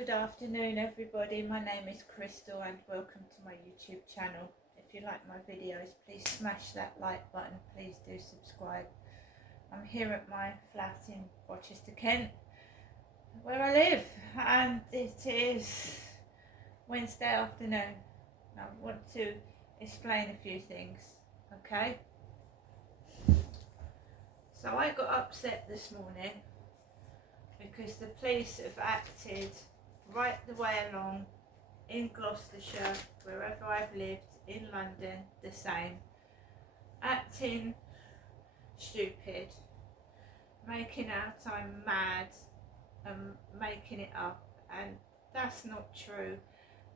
Good afternoon everybody, my name is Crystal and welcome to my YouTube channel. If you like my videos, please smash that like button, please do subscribe. I'm here at my flat in Rochester, Kent, where I live, and it is Wednesday afternoon. I want to explain a few things, okay? So I got upset this morning because the police have acted right the way along in Gloucestershire, wherever I've lived, in London, the same. Acting stupid, making out I'm mad and making it up, and that's not true.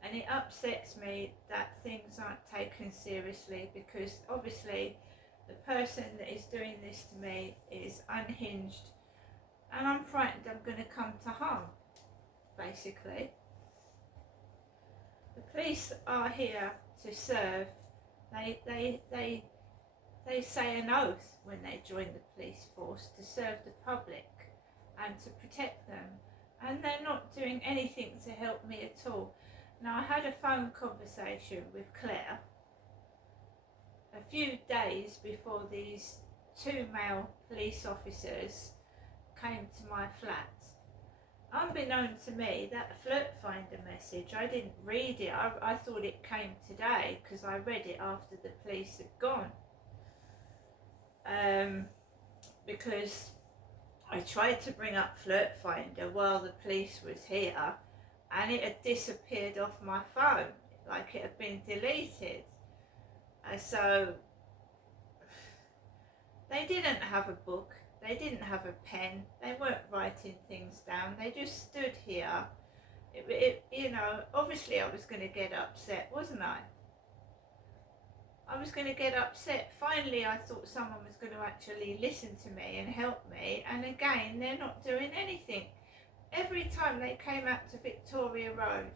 And it upsets me that things aren't taken seriously, because obviously the person that is doing this to me is unhinged, and I'm frightened I'm going to come to harm, basically. The police are here to serve. They say an oath when they join the police force to serve the public and to protect them, and they're not doing anything to help me at all. Now, I had a phone conversation with Claire a few days before these two male police officers came to my flat. Unbeknown to me, that flirt finder message, I didn't read it. I thought it came today because I read it after the police had gone. Because I tried to bring up flirt finder while the police was here, and it had disappeared off my phone, like it had been deleted. So they didn't have a book. They didn't have a pen, they weren't writing things down, they just stood here. You know, obviously I was going to get upset, wasn't I? I was going to get upset. Finally, I thought someone was going to actually listen to me and help me, and again, they're not doing anything. Every time they came out to Victoria Road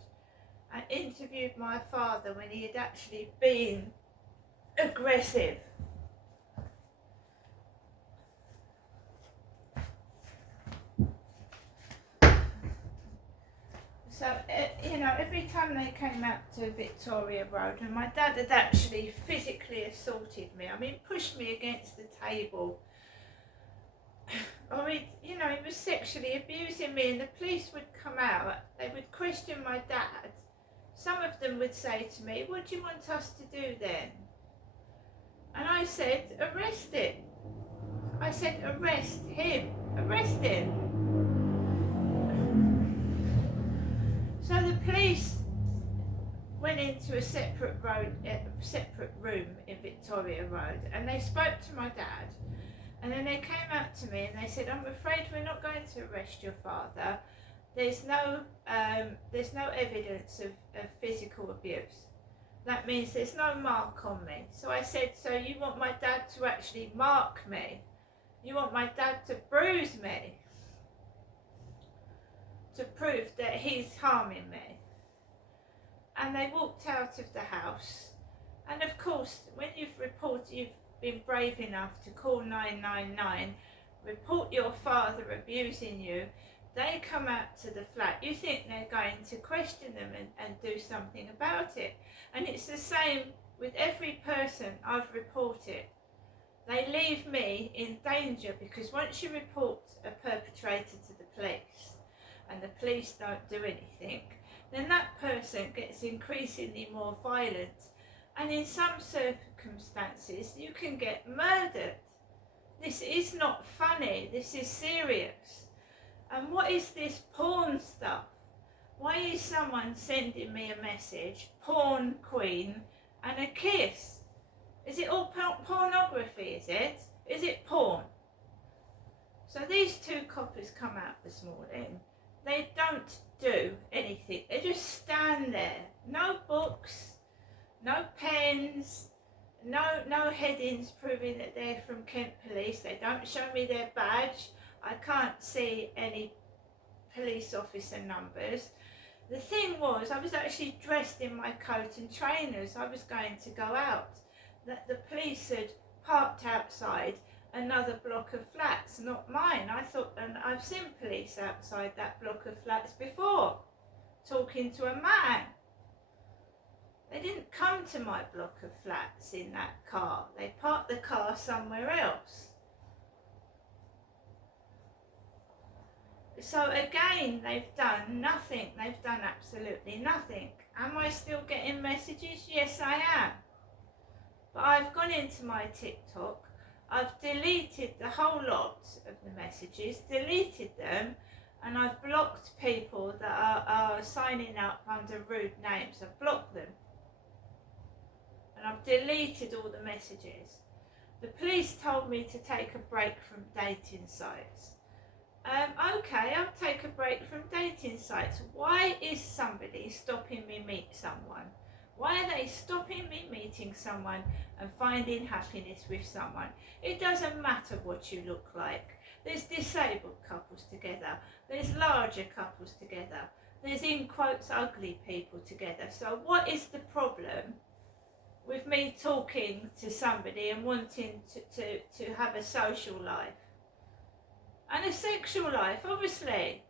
and interviewed my father when he had actually been aggressive, so, you know, every time they came out to Victoria Road, and my dad had actually physically assaulted me, I mean, pushed me against the table, or you know, he was sexually abusing me, and the police would come out, they would question my dad. Some of them would say to me, what do you want us to do then? And I said, arrest him. I said, arrest him, arrest him. So the police went into a separate room in Victoria Road, and they spoke to my dad, and then they came out to me and they said, I'm afraid we're not going to arrest your father. There's no evidence of physical abuse. That means there's no mark on me. So I said, so you want my dad to actually mark me? You want my dad to bruise me? To prove that he's harming me? And they walked out of the house. And of course, when you've been brave enough to call 999, report your father abusing you, they come out to the flat. You think they're going to question them and do something about it. And it's the same with every person I've reported. They leave me in danger, because once you report a perpetrator to the police and the police don't do anything, then that person gets increasingly more violent, and in some circumstances you can get murdered. This is not funny, this is serious. And what is this porn stuff? Why is someone sending me a message, porn queen, and a kiss? Is it all pornography, is it? Is it porn? So these two coppers come out this morning. They don't do anything. They just stand there. No books, no pens, no headings proving that they're from Kent Police. They don't show me their badge. I can't see any police officer numbers. The thing was, I was actually dressed in my coat and trainers. I was going to go out. That the police had parked outside another block of flats, not mine. I thought, and I've seen police outside that block of flats before. talking to a man. They didn't come to my block of flats in that car. They parked the car somewhere else. So again, they've done nothing. They've done absolutely nothing. Am I still getting messages? Yes, I am. But I've gone into my TikTok. I've deleted the whole lot of the messages, deleted them, and I've blocked people that are signing up under rude names. I've blocked them. And I've deleted all the messages. The police told me to take a break from dating sites. Okay, I'll take a break from dating sites. Why is somebody stopping me meet someone? Why are they stopping me meeting someone and finding happiness with someone? It doesn't matter what you look like. There's disabled couples together. There's larger couples together. There's in quotes ugly people together. So what is the problem with me talking to somebody and wanting to have a social life? And a sexual life, obviously.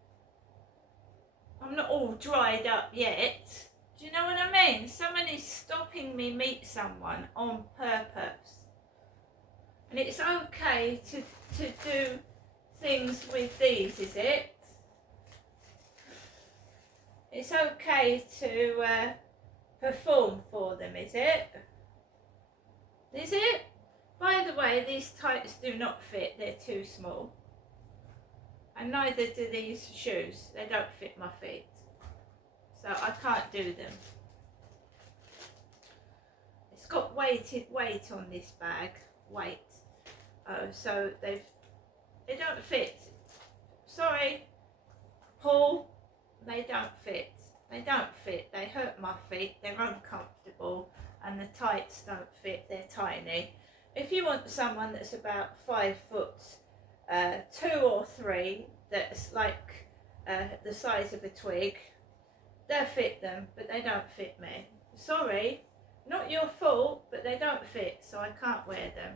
I'm not all dried up yet. Do you know what I mean? Someone is stopping me meet someone on purpose. And it's okay to do things with these, is it? It's okay to perform for them, is it? Is it? By the way, these tights do not fit. They're too small. And neither do these shoes. They don't fit my feet. So I can't do them. It's got weight on this bag. Weight. Oh, so they don't fit. Sorry, Paul. They don't fit. They don't fit. They hurt my feet. They're uncomfortable. And the tights don't fit. They're tiny. If you want someone that's about 5 foot 2 or 3, that's like the size of a twig, they'll fit them, but they don't fit me. Sorry, not your fault, but they don't fit, so I can't wear them.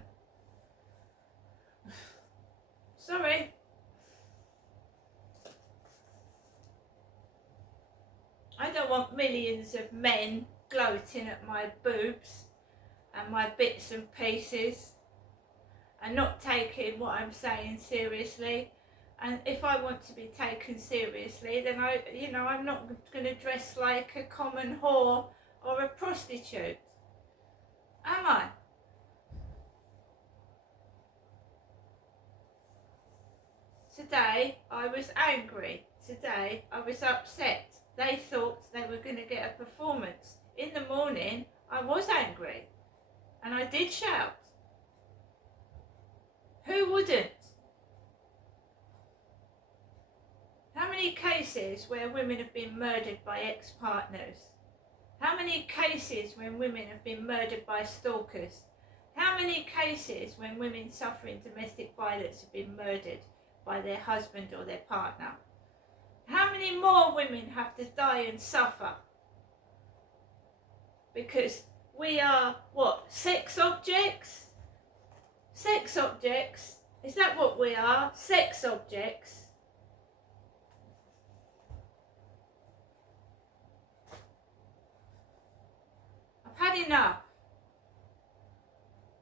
Sorry. I don't want millions of men gloating at my boobs and my bits and pieces and not taking what I'm saying seriously. And if I want to be taken seriously, then I'm not going to dress like a common whore or a prostitute. Am I? Today I was angry. Today I was upset. They thought they were going to get a performance. In the morning I was angry and I did shout. Who wouldn't? How many cases where women have been murdered by ex-partners? How many cases when women have been murdered by stalkers? How many cases when women suffering domestic violence have been murdered by their husband or their partner? How many more women have to die and suffer? Because we are, what, sex objects? Sex objects? Is that what we are? Sex objects? I've had enough.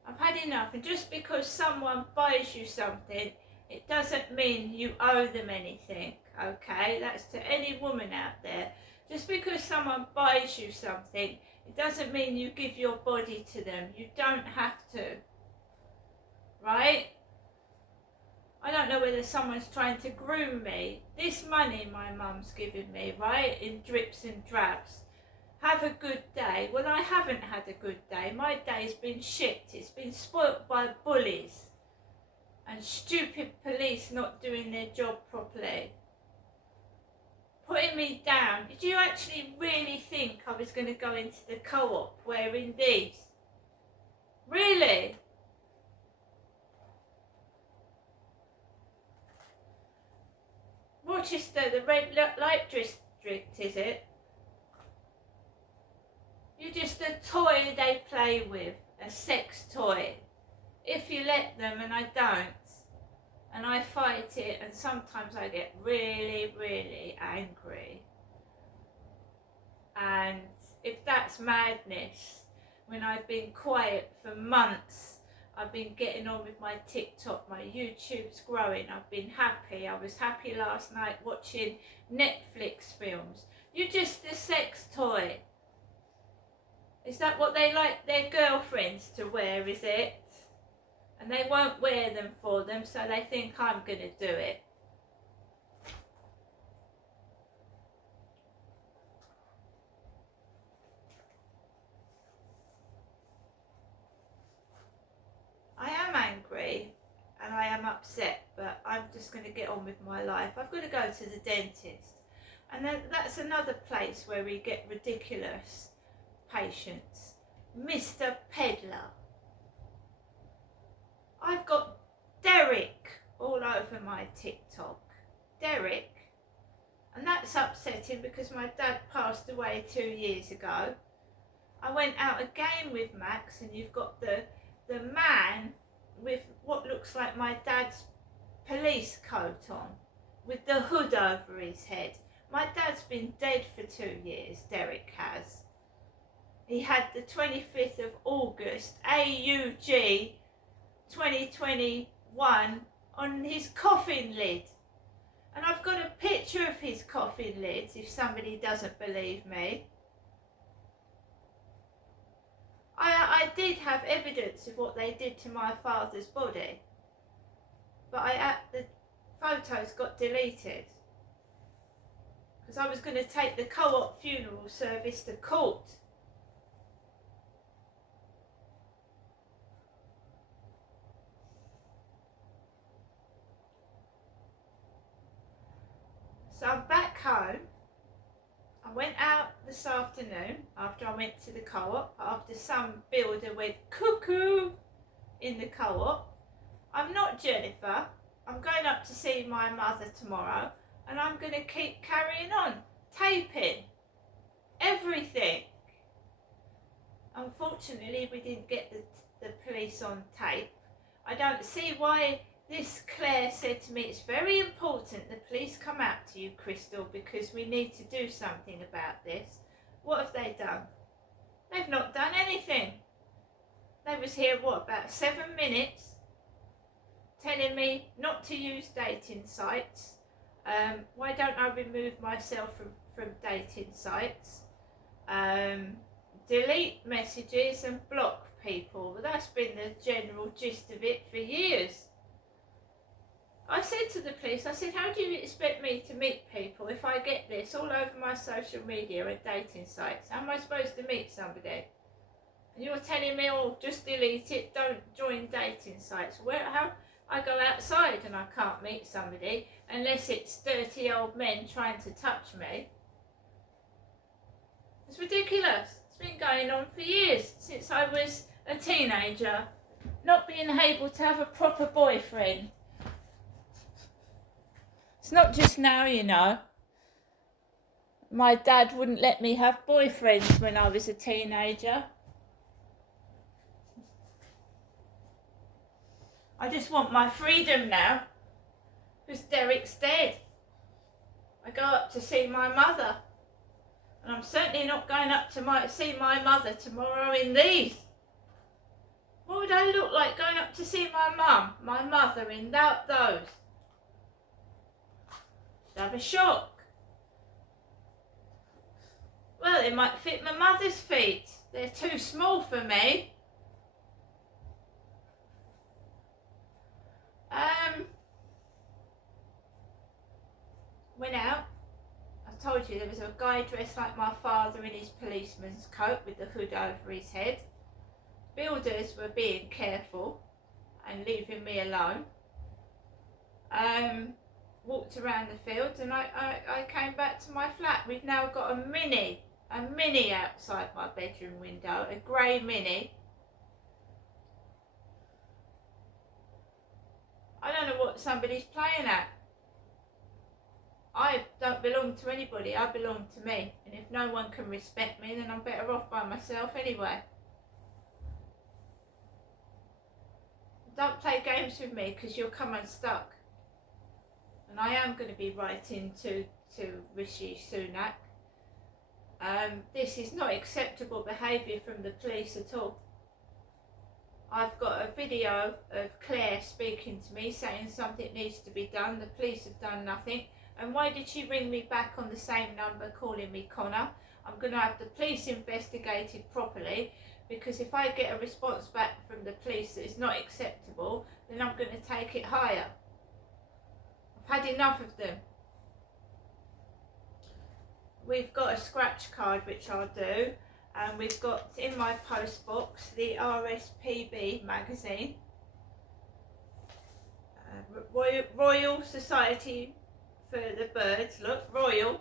I've had enough. And just because someone buys you something, it doesn't mean you owe them anything, okay? That's to any woman out there. Just because someone buys you something, it doesn't mean you give your body to them. You don't have to, right? I don't know whether someone's trying to groom me. This money my mum's giving me, right, in drips and drabs. Have a good day. Well, I haven't had a good day. My day's been shit. It's been spoilt by bullies and stupid police not doing their job properly. Putting me down. Did you actually really think I was going to go into the co-op wearing these? Really? Rochester, the red light district, is it? You're just a toy they play with, a sex toy. If you let them, and I don't, and I fight it, and sometimes I get really, really angry. And if that's madness, when I've been quiet for months, I've been getting on with my TikTok, my YouTube's growing, I've been happy. I was happy last night watching Netflix films. You're just a sex toy. Is that what they like their girlfriends to wear, is it? And they won't wear them for them, so they think I'm going to do it. I am angry and I am upset, but I'm just going to get on with my life. I've got to go to the dentist. And then that's another place where we get ridiculous patients. Mr. Peddler. I've got Derek all over my TikTok. Derek. And that's upsetting because my dad passed away 2 years ago. I went out again with Max, and you've got the man with what looks like my dad's police coat on, with the hood over his head. My dad's been dead for 2 years, Derek has. He had the 25th of August, AUG 2021, on his coffin lid. And I've got a picture of his coffin lid, if somebody doesn't believe me. I did have evidence of what they did to my father's body, but the photos got deleted because I was going to take the Co-op funeral service to court. So I'm back home. I went out this afternoon after I went to the Co-op, after some builder went cuckoo in the Co-op. I'm not Jennifer. I'm going up to see my mother tomorrow, and I'm going to keep carrying on, taping everything. Unfortunately, we didn't get the police on tape. I don't see why. This Claire said to me, it's very important the police come out to you, Crystal, because we need to do something about this. What have they done? They've not done anything. They was here, what, about 7 minutes, telling me not to use dating sites. Why don't I remove myself from dating sites? Delete messages and block people. Well, that's been the general gist of it for years. I said to the police, I said, how do you expect me to meet people if I get this all over my social media and dating sites? How am I supposed to meet somebody? And you're telling me, oh, just delete it, don't join dating sites. How? I go outside and I can't meet somebody unless it's dirty old men trying to touch me. It's ridiculous. It's been going on for years, since I was a teenager, not being able to have a proper boyfriend. It's not just now, you know. My dad wouldn't let me have boyfriends when I was a teenager. I just want my freedom now, because Derek's dead. I go up to see my mother, and I'm certainly not going up to see my mother tomorrow in these. What would I look like going up to see my mother in those? I'd have a shock. Well, they might fit my mother's feet. They're too small for me. Went out. I told you there was a guy dressed like my father in his policeman's coat with the hood over his head. Builders were being careful and leaving me alone. Walked around the fields, and I came back to my flat. We've now got a mini outside my bedroom window, a grey mini. I don't know what somebody's playing at. I don't belong to anybody, I belong to me. And if no one can respect me, then I'm better off by myself anyway. Don't play games with me, because you'll come unstuck. And I am going to be writing to Rishi Sunak. This is not acceptable behaviour from the police at all. I've got a video of Claire speaking to me saying something needs to be done. The police have done nothing. And why did she ring me back on the same number calling me Connor? I'm going to have the police investigated properly, because if I get a response back from the police that is not acceptable, then I'm going to take it higher. I've had enough of them. We've got a scratch card, which I'll do, and we've got in my post box the RSPB magazine, Royal Society for the Birds. Look, Royal.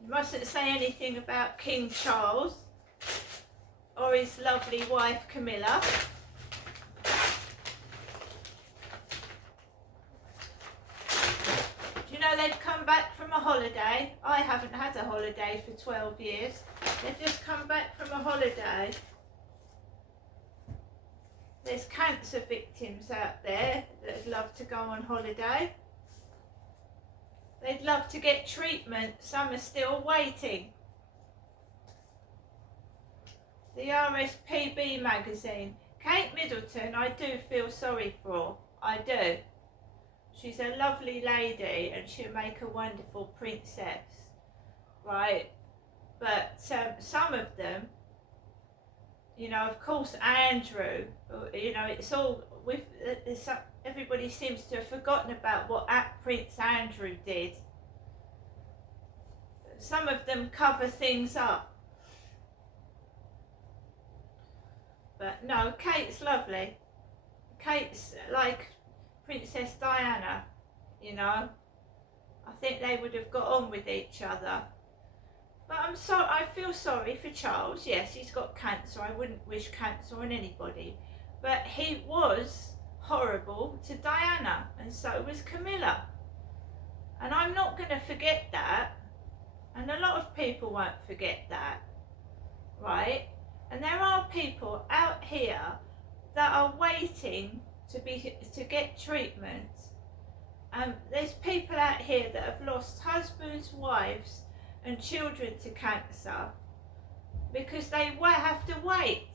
You mustn't say anything about King Charles or his lovely wife Camilla. Do you know they've come back from a holiday? I haven't had a holiday for 12 years. They've just come back from a holiday. There's cancer victims out there that'd love to go on holiday. They'd love to get treatment. Some are still waiting. The RSPB magazine. Kate Middleton, I do feel sorry for. I do. She's a lovely lady and she'll make a wonderful princess. Right? But some of them, you know, of course Andrew, you know, it's all with everybody seems to have forgotten about what Prince Andrew did. Some of them cover things up. But no, Kate's lovely. Kate's like Princess Diana, you know. I think they would have got on with each other. But I feel sorry for Charles. Yes, he's got cancer. I wouldn't wish cancer on anybody. But he was horrible to Diana, and so was Camilla. And I'm not going to forget that. And a lot of people won't forget that. Right? And there are people out here that are waiting to get treatment. There's people out here that have lost husbands, wives, and children to cancer because they have to wait.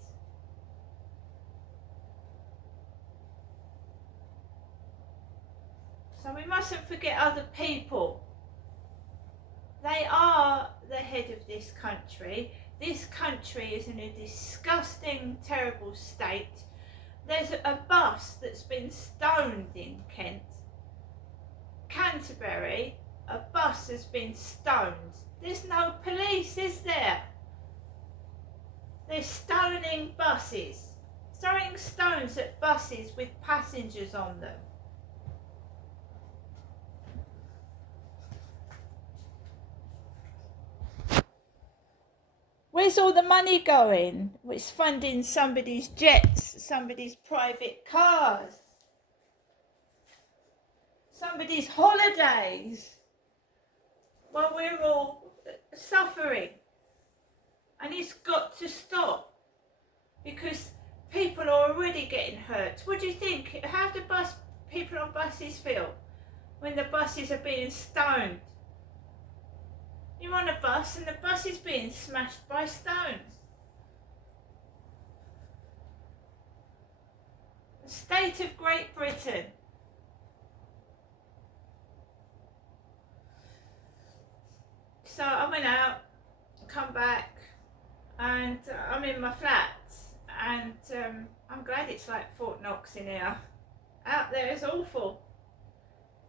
So we mustn't forget other people. They are the head of this country. This country is in a disgusting, terrible state. There's a bus that's been stoned in Kent. Canterbury, a bus has been stoned. There's no police, is there? They're stoning buses, throwing stones at buses with passengers on them. Where's all the money going? It's funding somebody's jets, somebody's private cars, somebody's holidays, while we're all suffering. And it's got to stop, because people are already getting hurt. What do you think? How do people on buses feel when the buses are being stoned? You're on a bus and the bus is being smashed by stones. The state of Great Britain. So I went out, come back, and I'm in my flat, and I'm glad it's like Fort Knox in here. Out there is awful.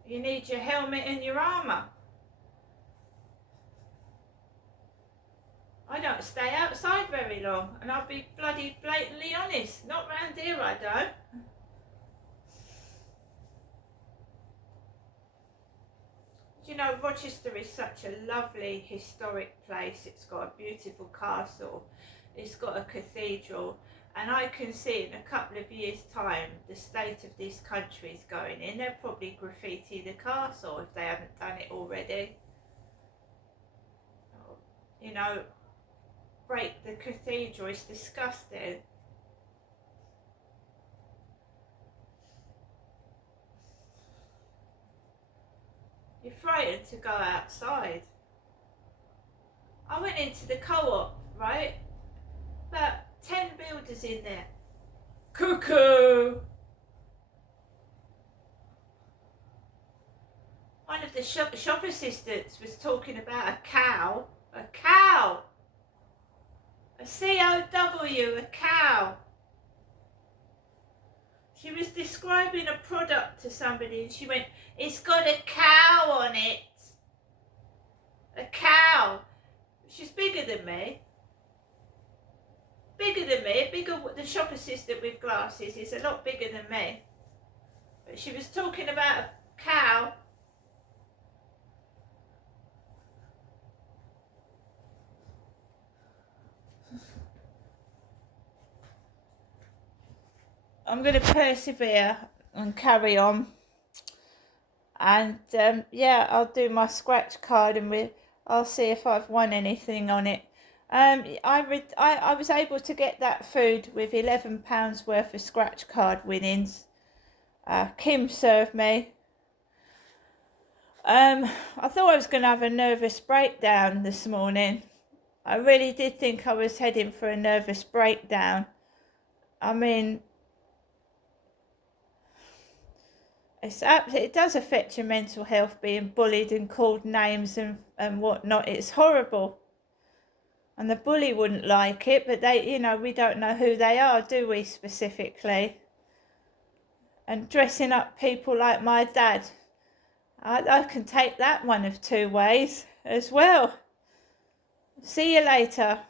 You need your helmet and your armour. I don't stay outside very long, and I'll be bloody blatantly honest. Not round here, I don't. You know, Rochester is such a lovely historic place. It's got a beautiful castle. It's got a cathedral. And I can see in a couple of years' time, the state of this country is going in. They'll probably graffiti the castle if they haven't done it already. You know, break the cathedral. It's disgusting. You're frightened to go outside. I went into the co-op, right? About 10 builders in there. Cuckoo! One of the shop assistants was talking about a cow. A cow! A C-O-W, a cow. She was describing a product to somebody and she went, it's got a cow on it. A cow. She's bigger than me. The shop assistant with glasses is a lot bigger than me. But she was talking about a cow. I'm going to persevere and carry on. And yeah, I'll do my scratch card and I'll see if I've won anything on it. I was able to get that food with £11 worth of scratch card winnings. Kim served me. I thought I was going to have a nervous breakdown this morning. I really did think I was heading for a nervous breakdown. I mean, it does affect your mental health, being bullied and called names and whatnot. It's horrible. And the bully wouldn't like it, but we don't know who they are, do we, specifically? And dressing up people like my dad, I can take that one of two ways as well. See you later.